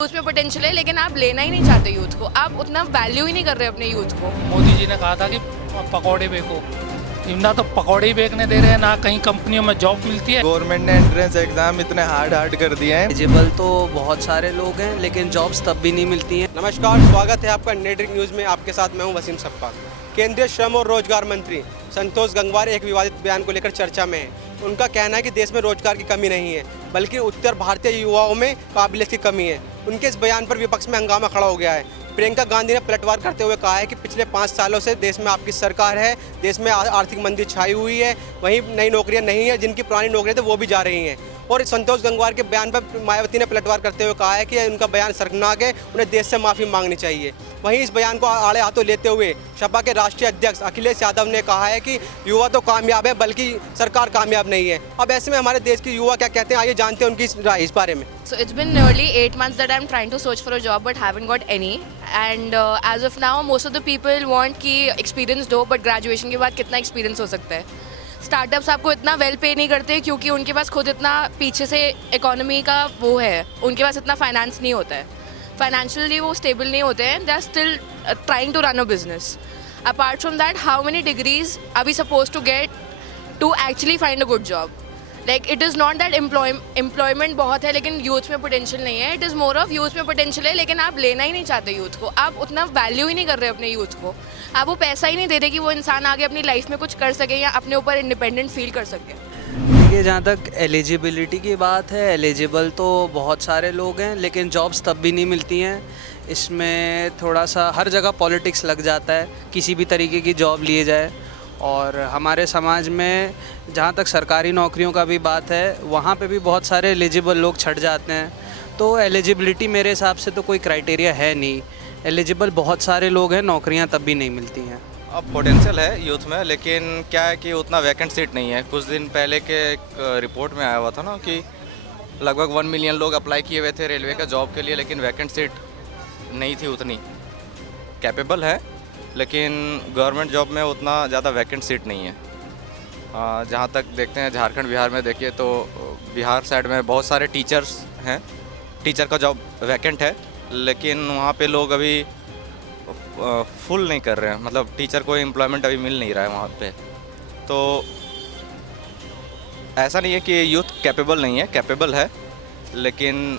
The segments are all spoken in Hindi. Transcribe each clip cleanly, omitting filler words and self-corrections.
उसमें पोटेंशियल है, लेकिन आप लेना ही नहीं चाहते यूथ को। आप उतना वैल्यू ही नहीं कर रहे अपने यूथ को। मोदी जी ने कहा था कि पकौड़े बेचो, ना तो पकौड़े ही बेचने दे रहे हैं, ना कहीं कंपनियों में जॉब मिलती है। गवर्नमेंट ने एंट्रेंस एग्जाम इतने हार्ड कर दिए हैं। एलिजिबल तो बहुत सारे लोग हैं, लेकिन जॉब्स तब भी नहीं मिलती हैं। नमस्कार, स्वागत है आपका नेटरिक न्यूज़ में। आपके साथ मैं हूं वसीम सप्पा। केंद्रीय श्रम और रोजगार मंत्री संतोष गंगवार एक विवादित बयान को लेकर चर्चा में है। उनका कहना है कि देश में रोजगार की कमी नहीं है, बल्कि उत्तर भारतीय युवाओं में काबिलियत की कमी है। उनके इस बयान पर विपक्ष में हंगामा खड़ा हो गया है। प्रियंका गांधी ने पलटवार करते हुए कहा है कि पिछले 5 सालों से देश में आपकी सरकार है, देश में आर्थिक मंदी छाई हुई है, वहीं नई नौकरियां नहीं है, जिनकी पुरानी नौकरियां थी वो भी जा रही हैं। और संतोष गंगवार के बयान पर मायावती ने पलटवार करते हुए कहा है कि उनका बयान शर्मनाक है, उन्हें देश से माफ़ी मांगनी चाहिए। वहीं इस बयान को आड़े हाथों लेते हुए सपा के राष्ट्रीय अध्यक्ष अखिलेश यादव ने कहा है कि युवा तो कामयाब है, बल्कि सरकार कामयाब नहीं है। अब ऐसे में हमारे देश के युवा क्या कहते हैं, आइए जानते हैं उनकी राय इस बारे में। So it's been nearly 8 months that I'm trying to search for a job but haven't got any. And as of now, most of the people want कि experience दो, but graduation के बाद कितना experience हो सकता है। स्टार्टअप्स आपको इतना वेल पे नहीं करते क्योंकि उनके पास खुद इतना पीछे से इकोनॉमी का वो है, उनके पास इतना फाइनेंस नहीं होता है, फाइनेंशियली वो स्टेबल नहीं होते हैं। They are still trying to run a business. Apart from that, how many degrees are we suppose to get to actually find a good job? Like it is not that employment बहुत है लेकिन यूथ में पोटेंशियल नहीं है। It is more of youth में पोटेंशियल है, लेकिन आप लेना ही नहीं चाहते यूथ को। आप उतना वैल्यू ही नहीं कर रहे अपने यूथ को। आप वो पैसा ही नहीं दे रहे कि वो इंसान आगे अपनी लाइफ में कुछ कर सके या अपने ऊपर इंडिपेंडेंट फील कर सके। देखिए, जहाँ तक एलिजिबिलिटी की बात है, एलिजिबल तो बहुत सारे लोग हैं, लेकिन जॉब्स तब भी नहीं मिलती हैं। इसमें थोड़ा सा हर जगह पॉलिटिक्स लग जाता है, किसी भी तरीके की जॉब लिए जाए। और हमारे समाज में जहाँ तक सरकारी नौकरियों का भी बात है, वहाँ पे भी बहुत सारे एलिजिबल लोग छट जाते हैं। तो एलिजिबिलिटी मेरे हिसाब से तो कोई क्राइटेरिया है नहीं। एलिजिबल बहुत सारे लोग हैं, नौकरियाँ तब भी नहीं मिलती हैं। अब पोटेंशियल है यूथ में, लेकिन क्या है कि उतना वैकेंट सीट नहीं है। कुछ दिन पहले के एक रिपोर्ट में आया हुआ था ना कि लगभग 1 मिलियन लोग अप्लाई किए हुए थे रेलवे का जॉब के लिए, लेकिन वैकेंट सीट नहीं थी उतनी। कैपेबल है, लेकिन गवर्नमेंट जॉब में उतना ज़्यादा वैकेंट सीट नहीं है। जहाँ तक देखते हैं झारखंड बिहार में देखिए तो बिहार साइड में बहुत सारे टीचर्स हैं, टीचर का जॉब वैकेंट है, लेकिन वहाँ पे लोग अभी फुल नहीं कर रहे हैं। मतलब टीचर को एम्प्लॉयमेंट अभी मिल नहीं रहा है वहाँ पे। तो ऐसा नहीं है कि यूथ कैपेबल नहीं है, कैपेबल है, लेकिन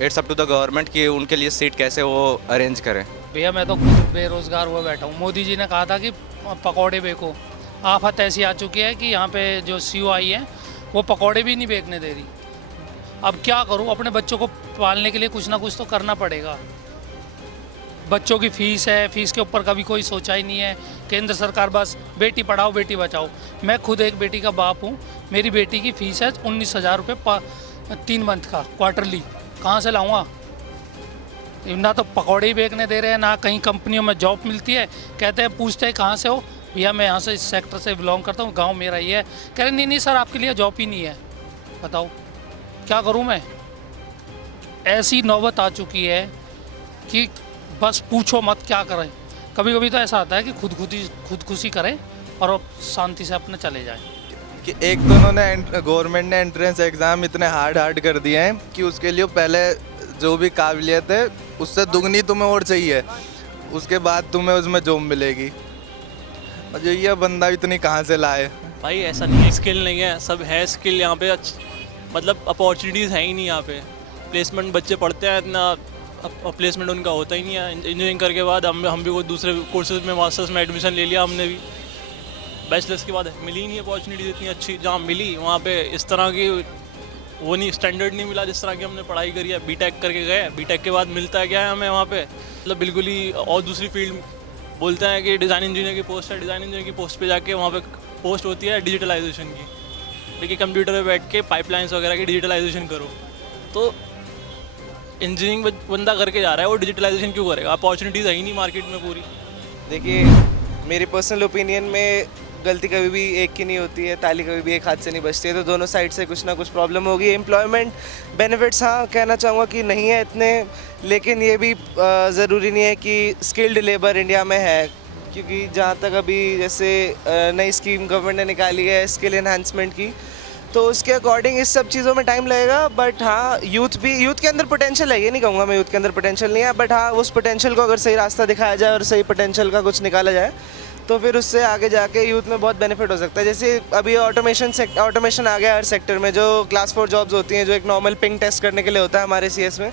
it's up to the government कि उनके लिए सीट कैसे वो अरेंज करें। भैया मैं तो खुद बेरोज़गार हुआ बैठा हूँ। मोदी जी ने कहा था कि पकौड़े बेचो। आफत ऐसी आ चुकी है कि यहाँ पे जो सीईओ आई है वो पकौड़े भी नहीं बेचने दे रही। अब क्या करूँ, अपने बच्चों को पालने के लिए कुछ ना कुछ तो करना पड़ेगा। बच्चों की फ़ीस है, फ़ीस के ऊपर कभी कोई सोचा ही नहीं है। केंद्र सरकार बस बेटी पढ़ाओ बेटी बचाओ। मैं खुद एक बेटी का बाप हूँ, मेरी बेटी की फ़ीस है 19,000 रुपये 3 मंथ का क्वार्टरली। कहाँ से लाऊँगा? ना तो पकौड़े ही बेचने दे रहे हैं, ना कहीं कंपनियों में जॉब मिलती है। कहते हैं, पूछते हैं कहाँ से हो, भैया मैं यहाँ से इस सेक्टर से बिलोंग करता हूँ, गांव मेरा ये है। कह रहे नहीं सर, आपके लिए जॉब ही नहीं है। बताओ क्या करूँ मैं? ऐसी नौबत आ चुकी है कि बस पूछो मत क्या करें। कभी कभी तो ऐसा आता है कि खुदकुशी करें और शांति से अपने चले जाएं। कि एक तो उन्होंने गवर्नमेंट ने एंट्रेंस एग्ज़ाम इतने हार्ड कर दिए हैं कि उसके लिए पहले जो भी काबिलियत है उससे दुगनी तुम्हें और चाहिए, उसके बाद तुम्हें उसमें जॉब मिलेगी। और जो ये बंदा इतनी कहाँ से लाए? भाई ऐसा नहीं है, स्किल नहीं है, सब है स्किल यहाँ पे। मतलब अपॉर्चुनिटीज़ हैं ही नहीं यहाँ पे। प्लेसमेंट बच्चे पढ़ते हैं, इतना प्लेसमेंट उनका होता ही नहीं है। इंजीनियरिंग करके बाद हम भी कोई दूसरे कोर्सेज में, मास्टर्स में एडमिशन ले लिया हमने भी। बैचलर्स के बाद मिली ही नहीं अपॉर्चुनिटीज़ इतनी अच्छी। जहाँ मिली वहाँ पे इस तरह की वो नहीं, स्टैंडर्ड नहीं मिला जिस तरह की हमने पढ़ाई करी है। बीटेक करके गए, बीटेक के बाद मिलता है क्या है हमें वहाँ पे? मतलब बिल्कुल ही और दूसरी फील्ड। बोलते हैं कि डिज़ाइन इंजीनियर की पोस्ट है, डिज़ाइन इंजीनियर की पोस्ट पे जाके वहाँ पे पोस्ट होती है डिजिटलाइजेशन की। देखिए कंप्यूटर पे बैठ के पाइपलाइंस वगैरह की डिजिटलाइजेशन करो। तो इंजीनियरिंग बंदा करके जा रहा है, वो डिजिटलाइजेशन क्यों करेगा? अपॉर्चुनिटीज़ है ही नहीं मार्केट में पूरी। देखिए, मेरी पर्सनल ओपिनियन में गलती कभी भी एक की नहीं होती है, ताली कभी भी एक हाथ से नहीं बजती है। तो दोनों साइड से कुछ ना कुछ प्रॉब्लम होगी। एम्प्लॉयमेंट बेनिफिट्स, हाँ कहना चाहूँगा कि नहीं है इतने, लेकिन ये भी ज़रूरी नहीं है कि स्किल्ड लेबर इंडिया में है। क्योंकि जहाँ तक अभी जैसे नई स्कीम गवर्नमेंट ने निकाली है स्किल एनहांसमेंट की, तो उसके अकॉर्डिंग इस सब चीज़ों में टाइम लगेगा। बट हाँ, यूथ के अंदर पोटेंशियल है, ये नहीं कहूँगा मैं यूथ के अंदर पोटेंशियल नहीं है, बट हाँ उस पोटेंशियल को अगर सही रास्ता दिखाया जाए और सही पोटेंशियल का कुछ निकाला जाए तो फिर उससे आगे जाके यूथ में बहुत बेनिफिट हो सकता है। जैसे अभी ऑटोमेशन आ गया हर सेक्टर में, जो क्लास 4 जॉब्स होती हैं जो एक नॉर्मल पिंग टेस्ट करने के लिए होता है हमारे CS में,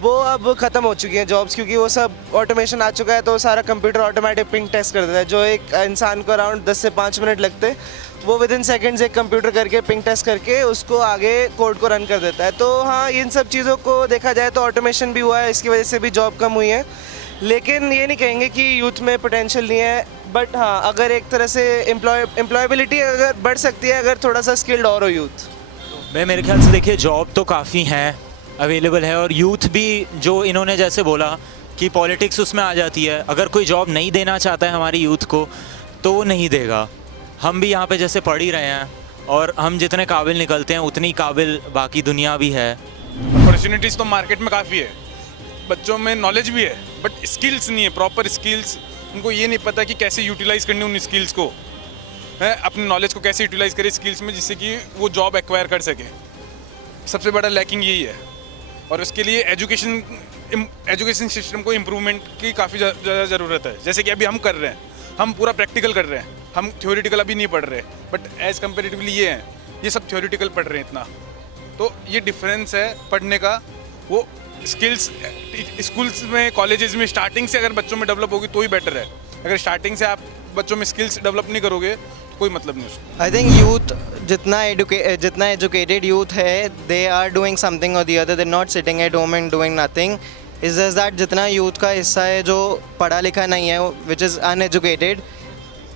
वो अब ख़त्म हो चुकी हैं जॉब्स, क्योंकि वो सब ऑटोमेशन आ चुका है। तो सारा कंप्यूटर ऑटोमेटिक पिंग टेस्ट कर देता है, जो एक इंसान को अराउंड 10 से 5 मिनट लगते, वो विद इन सेकेंड्स एक कंप्यूटर करके पिंग टेस्ट करके उसको आगे कोड को रन कर देता है। तो हाँ, इन सब चीज़ों को देखा जाए तो ऑटोमेशन भी हुआ है, इसकी वजह से भी जॉब कम हुई है। लेकिन ये नहीं कहेंगे कि यूथ में पोटेंशियल नहीं है, बट हाँ अगर एक तरह से एम्प्लॉयबिलिटी अगर बढ़ सकती है अगर थोड़ा सा स्किल्ड और हो यूथ। मेरे ख्याल से देखिए जॉब तो काफ़ी हैं, अवेलेबल है, और यूथ भी जो इन्होंने जैसे बोला कि पॉलिटिक्स उसमें आ जाती है। अगर कोई जॉब नहीं देना चाहता है हमारी यूथ को तो वो नहीं देगा। हम भी यहाँ पे जैसे पढ़ ही रहे हैं और हम जितने काबिल निकलते हैं उतनी काबिल बाकी दुनिया भी है। अपॉर्चुनिटीज़ तो मार्केट में काफ़ी है, बच्चों में नॉलेज भी है बट स्किल्स नहीं है, प्रॉपर स्किल्स। उनको ये नहीं पता कि कैसे यूटिलाइज़ करनी उन स्किल्स को, है अपनी नॉलेज को कैसे यूटिलाइज़ करें स्किल्स में, जिससे कि वो जॉब एक्वायर कर सके। सबसे बड़ा लैकिंग यही है। और उसके लिए एजुकेशन सिस्टम को इम्प्रूवमेंट की काफ़ी ज़्यादा ज़रूरत है। जैसे कि अभी हम कर रहे हैं, हम पूरा प्रैक्टिकल कर रहे हैं, हम थ्योरेटिकल अभी नहीं पढ़ रहे, बट एज़ कम्पेरेटिवली ये हैं, ये सब थ्योरेटिकल पढ़ रहे हैं इतना। तो ये डिफरेंस है पढ़ने का। वो स्किल्स स्कूल्स में कॉलेजेस में स्टार्टिंग से अगर बच्चों में डेवलप होगी तो ही बेटर है। अगर स्टार्टिंग से आप बच्चों में स्किल्स डेवलप नहीं करोगे तो कोई मतलब नहीं उसको। आई थिंक यूथ जितना एजुकेटेड यूथ है, दे आर डूइंग समथिंग और the other, they not sitting at home and doing nothing. Is just that जितना यूथ का हिस्सा है जो पढ़ा लिखा नहीं है, विच इज़ अनएजुकेटेड,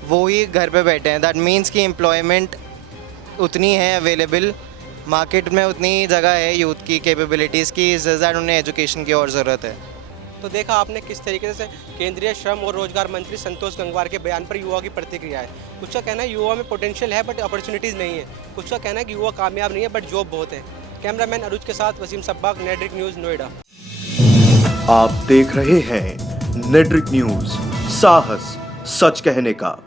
वो ही घर पे बैठे हैं। दैट मीन्स कि एम्प्लॉयमेंट उतनी है अवेलेबल, मार्केट में उतनी जगह है यूथ की कैपेबिलिटीज़ की, इस दैट उन्हें एजुकेशन की और ज़रूरत है। तो देखा आपने किस तरीके से केंद्रीय श्रम और रोजगार मंत्री संतोष गंगवार के बयान पर युवा की प्रतिक्रिया है। कुछ का कहना है युवा में पोटेंशियल है बट अपॉर्चुनिटीज़ नहीं है, कुछ का कहना है कि युवा कामयाब नहीं है बट जॉब बहुत है। कैमरामैन अरुज के साथ वसीम सब्बाक, नेटरिक न्यूज़, नोएडा। आप देख रहे हैं नेटरिक न्यूज़, साहस सच कहने का।